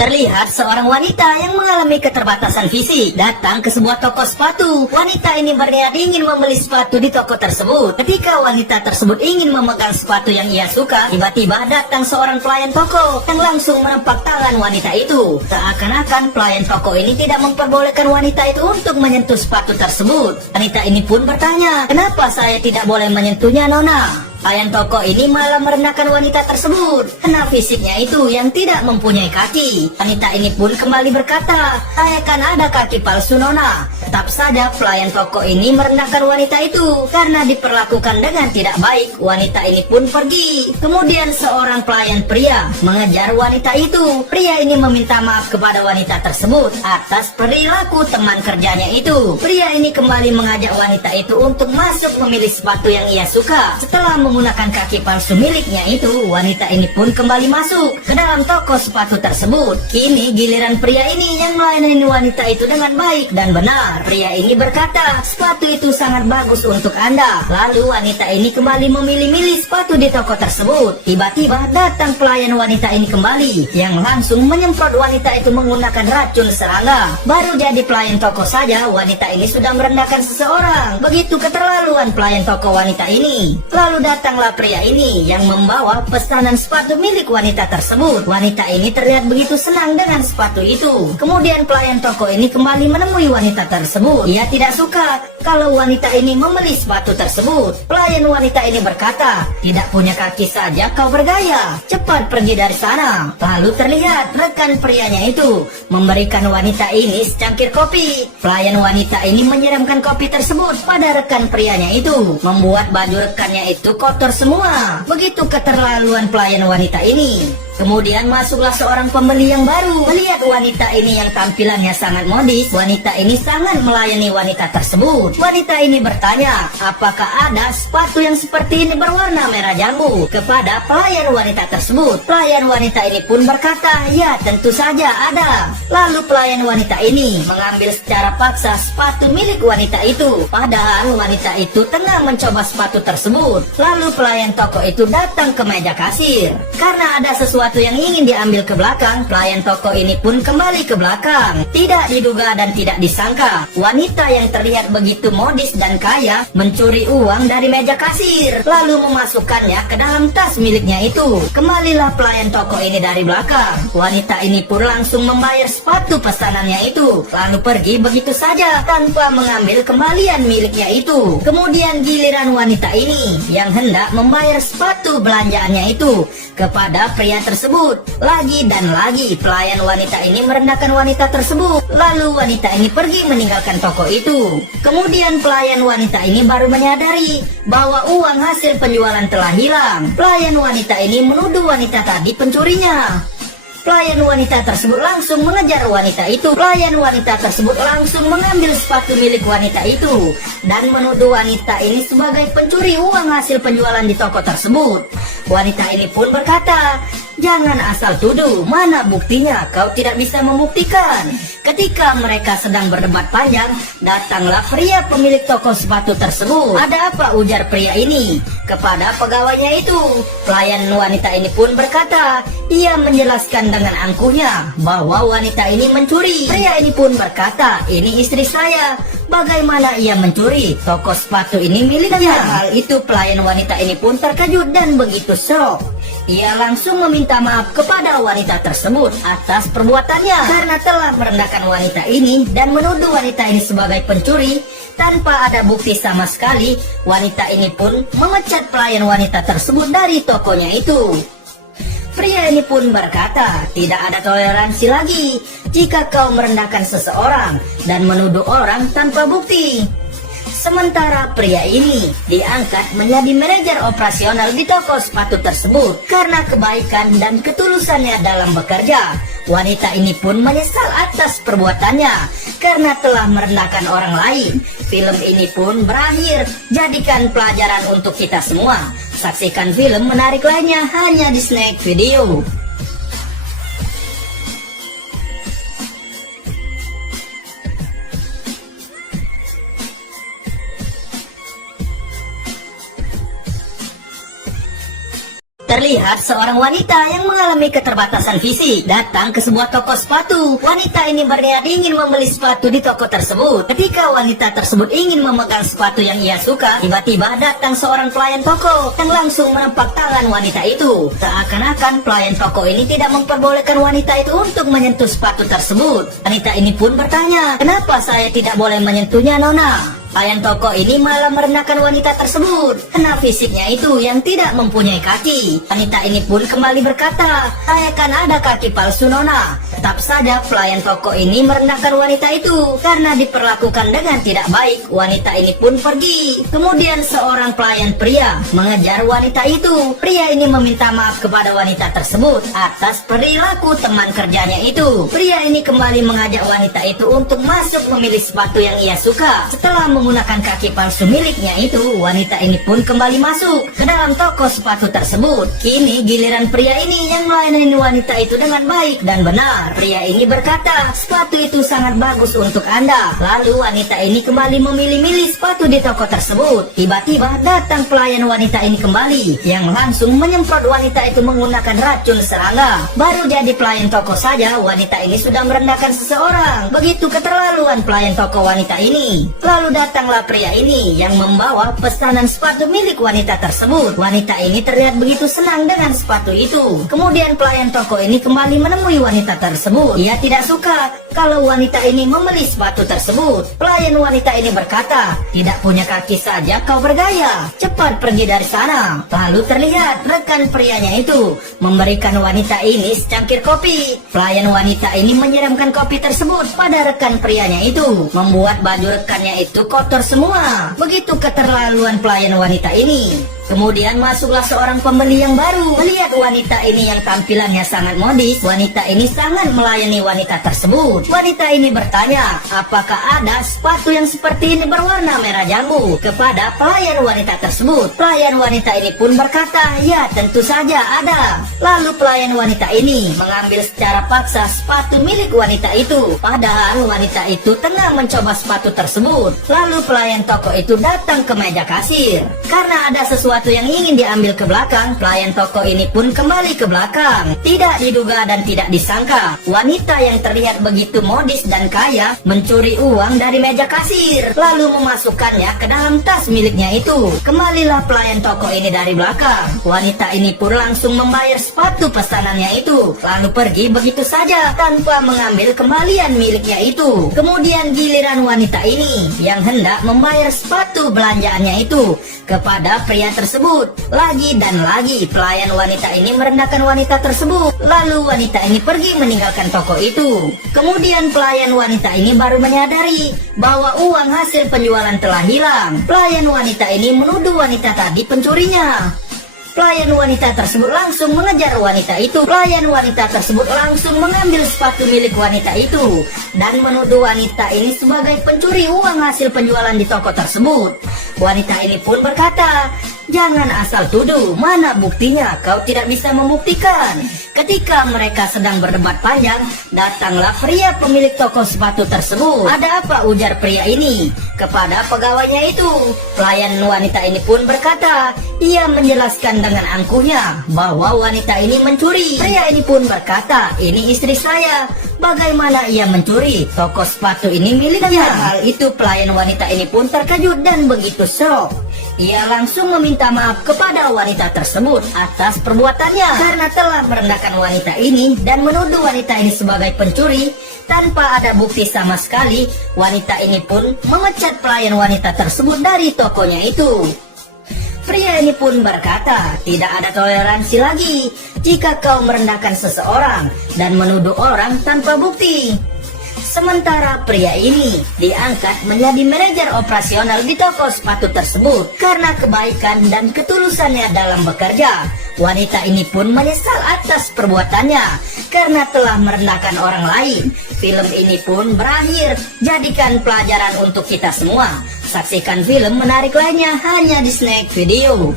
Terlihat seorang wanita yang mengalami keterbatasan fisik datang ke sebuah toko sepatu. Wanita ini berniat ingin membeli sepatu di toko tersebut. Ketika wanita tersebut ingin memegang sepatu yang ia suka, tiba-tiba datang seorang pelayan toko yang langsung menempel tangan wanita itu. Seakan-akan pelayan toko ini tidak memperbolehkan wanita itu untuk menyentuh sepatu tersebut. Wanita ini pun bertanya, "Kenapa saya tidak boleh menyentuhnya, Nona?" Pelayan toko ini malah merendahkan wanita tersebut karena fisiknya itu yang tidak mempunyai kaki. Wanita ini pun kembali berkata, "Saya kan ada kaki palsu, Nona." Tetap saja pelayan toko ini merendahkan wanita itu karena diperlakukan dengan tidak baik. Wanita ini pun pergi. Kemudian seorang pelayan pria mengejar wanita itu. Pria ini meminta maaf kepada wanita tersebut atas perilaku teman kerjanya itu. Pria ini kembali mengajak wanita itu untuk masuk memilih sepatu yang ia suka. Setelah menggunakan kaki palsu miliknya itu, wanita ini pun kembali masuk ke dalam toko sepatu tersebut. Kini giliran pria ini yang melayani wanita itu dengan baik dan benar. Pria ini berkata, "Sepatu itu sangat bagus untuk Anda." Lalu wanita ini kembali memilih-milih sepatu di toko tersebut. Tiba-tiba datang pelayan wanita ini kembali yang langsung menyemprot wanita itu menggunakan racun serangga. Baru jadi pelayan toko saja, wanita ini sudah merendahkan seseorang. Begitu keterlaluan pelayan toko wanita ini. Lalu datanglah pria ini yang membawa pesanan sepatu milik wanita tersebut. Wanita ini terlihat begitu senang dengan sepatu itu. Kemudian pelayan toko ini kembali menemui wanita tersebut. Ia tidak suka kalau wanita ini membeli sepatu tersebut. Pelayan wanita ini berkata, "Tidak punya kaki saja kau bergaya. Cepat pergi dari sana." Lalu terlihat rekan prianya itu memberikan wanita ini secangkir kopi. Pelayan wanita ini menyiramkan kopi tersebut pada rekan prianya itu, membuat baju rekannya itu kotor semua. Begitu keterlaluan pelayan wanita ini. Kemudian masuklah seorang pembeli yang baru. Melihat wanita ini yang tampilannya sangat modis, wanita ini sangat melayani wanita tersebut. Wanita ini bertanya, "Apakah ada sepatu yang seperti ini berwarna merah jambu?" kepada pelayan wanita tersebut. Pelayan wanita ini pun berkata, "Ya, tentu saja ada." Lalu pelayan wanita ini mengambil secara paksa sepatu milik wanita itu. Padahal wanita itu tengah mencoba sepatu tersebut. Lalu pelayan toko itu datang ke meja kasir. Karena ada sesuatu yang ingin diambil ke belakang, pelayan toko ini pun kembali ke belakang. Tidak diduga dan tidak disangka, wanita yang terlihat begitu modis dan kaya mencuri uang dari meja kasir, lalu memasukkannya ke dalam tas miliknya itu. Kembalilah pelayan toko ini dari belakang. Wanita ini pun langsung membayar sepatu pesanannya itu, lalu pergi begitu saja tanpa mengambil kembalian miliknya itu. Kemudian giliran wanita ini yang hendak membayar sepatu belanjaannya itu kepada pria tersebut. Lagi dan lagi pelayan wanita ini merendahkan wanita tersebut. Lalu wanita ini pergi meninggalkan toko itu. Kemudian pelayan wanita ini baru menyadari bahwa uang hasil penjualan telah hilang. Pelayan wanita ini menuduh wanita tadi pencurinya. Pelayan wanita tersebut langsung mengejar wanita itu. Pelayan wanita tersebut langsung mengambil sepatu milik wanita itu dan menuduh wanita ini sebagai pencuri uang hasil penjualan di toko tersebut. Wanita ini pun berkata, "Jangan asal tuduh, mana buktinya? Kau tidak bisa membuktikan." Ketika mereka sedang berdebat panjang, datanglah pria pemilik toko sepatu tersebut. "Ada apa?" ujar pria ini kepada pegawainya itu. Pelayan wanita ini pun berkata, ia menjelaskan dengan angkuhnya bahwa wanita ini mencuri. Pria ini pun berkata, "Ini istri saya. Bagaimana ia mencuri? Toko sepatu ini miliknya." Hal itu pelayan wanita ini pun terkejut dan begitu shock. Ia langsung meminta maaf kepada wanita tersebut atas perbuatannya karena telah merendahkan wanita ini dan menuduh wanita ini sebagai pencuri tanpa ada bukti sama sekali. Wanita ini pun memecat pelayan wanita tersebut dari tokonya itu. Pria ini pun berkata, "Tidak ada toleransi lagi jika kau merendahkan seseorang dan menuduh orang tanpa bukti." Sementara pria ini diangkat menjadi manajer operasional di toko sepatu tersebut karena kebaikan dan ketulusannya dalam bekerja. Wanita ini pun menyesal atas perbuatannya karena telah merendahkan orang lain. Film ini pun berakhir. Jadikan pelajaran untuk kita semua. Saksikan film menarik lainnya hanya di Snack Video. Terlihat seorang wanita yang mengalami keterbatasan fisik datang ke sebuah toko sepatu. Wanita ini berniat ingin membeli sepatu di toko tersebut. Ketika wanita tersebut ingin memegang sepatu yang ia suka, tiba-tiba datang seorang pelayan toko yang langsung menepuk tangan wanita itu. Seakan-akan pelayan toko ini tidak memperbolehkan wanita itu untuk menyentuh sepatu tersebut. Wanita ini pun bertanya, "Kenapa saya tidak boleh menyentuhnya, Nona?" Pelayan toko ini malah merendahkan wanita tersebut karena fisiknya itu yang tidak mempunyai kaki. Wanita ini pun kembali berkata, "Saya kan ada kaki palsu, Nona." Tetap saja pelayan toko ini merendahkan wanita itu karena diperlakukan dengan tidak baik. Wanita ini pun pergi. Kemudian seorang pelayan pria mengejar wanita itu. Pria ini meminta maaf kepada wanita tersebut atas perilaku teman kerjanya itu. Pria ini kembali mengajak wanita itu untuk masuk memilih sepatu yang ia suka. Setelah menggunakan kaki palsu miliknya itu, wanita ini pun kembali masuk ke dalam toko sepatu tersebut. Kini giliran pria ini yang melayani wanita itu dengan baik dan benar. Pria ini berkata, "Sepatu itu sangat bagus untuk Anda." Lalu wanita ini kembali memilih-milih sepatu di toko tersebut. Tiba-tiba datang pelayan wanita ini kembali yang langsung menyemprot wanita itu menggunakan racun serangga. Baru jadi pelayan toko saja, wanita ini sudah merendahkan seseorang. Begitu keterlaluan pelayan toko wanita ini. Lalu datanglah pria ini yang membawa pesanan sepatu milik wanita tersebut. Wanita ini terlihat begitu senang dengan sepatu itu. Kemudian pelayan toko ini kembali menemui wanita tersebut. Ia tidak suka kalau wanita ini membeli sepatu tersebut. Pelayan wanita ini berkata, "Tidak punya kaki saja kau bergaya. Cepat pergi dari sana." Lalu terlihat rekan prianya itu memberikan wanita ini secangkir kopi. Pelayan wanita ini menyiramkan kopi tersebut pada rekan prianya itu, membuat baju rekannya itu kotor semua. Begitu keterlaluan pelayan wanita ini. Kemudian masuklah seorang pembeli yang baru. Melihat wanita ini yang tampilannya sangat modis, wanita ini sangat melayani wanita tersebut. Wanita ini bertanya, "Apakah ada sepatu yang seperti ini berwarna merah jambu?" kepada pelayan wanita tersebut. Pelayan wanita ini pun berkata, "Ya, tentu saja ada." Lalu pelayan wanita ini mengambil secara paksa sepatu milik wanita itu. Padahal wanita itu tengah mencoba sepatu tersebut. Lalu pelayan toko itu datang ke meja kasir. Karena ada sesuatu yang ingin diambil ke belakang, pelayan toko ini pun kembali ke belakang. Tidak diduga dan tidak disangka, wanita yang terlihat begitu modis dan kaya mencuri uang dari meja kasir, lalu memasukkannya ke dalam tas miliknya itu. Kembalilah pelayan toko ini dari belakang. Wanita ini pun langsung membayar sepatu pesanannya itu, lalu pergi begitu saja tanpa mengambil kembalian miliknya itu. Kemudian giliran wanita ini yang hendak membayar sepatu belanjaannya itu kepada pria tersebut. Lagi dan lagi pelayan wanita ini merendahkan wanita tersebut. Lalu wanita ini pergi meninggalkan toko itu. Kemudian pelayan wanita ini baru menyadari bahwa uang hasil penjualan telah hilang. Pelayan wanita ini menuduh wanita tadi pencurinya. Pelayan wanita tersebut langsung mengejar wanita itu. Pelayan wanita tersebut langsung mengambil sepatu milik wanita itu dan menuduh wanita ini sebagai pencuri uang hasil penjualan di toko tersebut. Wanita ini pun berkata, "Jangan asal tuduh, mana buktinya? Kau tidak bisa membuktikan." Ketika mereka sedang berdebat panjang, datanglah pria pemilik toko sepatu tersebut. "Ada apa?" ujar pria ini kepada pegawainya itu. Pelayan wanita ini pun berkata, ia menjelaskan dengan angkuhnya bahwa wanita ini mencuri. Pria ini pun berkata, "Ini istri saya. Bagaimana ia mencuri? Toko sepatu ini miliknya." Hal itu pelayan wanita ini pun terkejut dan begitu shock. Ia langsung meminta maaf kepada wanita tersebut atas perbuatannya karena telah merendahkan wanita ini dan menuduh wanita ini sebagai pencuri tanpa ada bukti sama sekali. Wanita ini pun memecat pelayan wanita tersebut dari tokonya itu. Pria ini pun berkata, "Tidak ada toleransi lagi jika kau merendahkan seseorang dan menuduh orang tanpa bukti." Sementara pria ini diangkat menjadi manajer operasional di toko sepatu tersebut karena kebaikan dan ketulusannya dalam bekerja. Wanita ini pun menyesal atas perbuatannya karena telah merendahkan orang lain. Film ini pun berakhir. Jadikan pelajaran untuk kita semua. Saksikan film menarik lainnya hanya di Snack Video.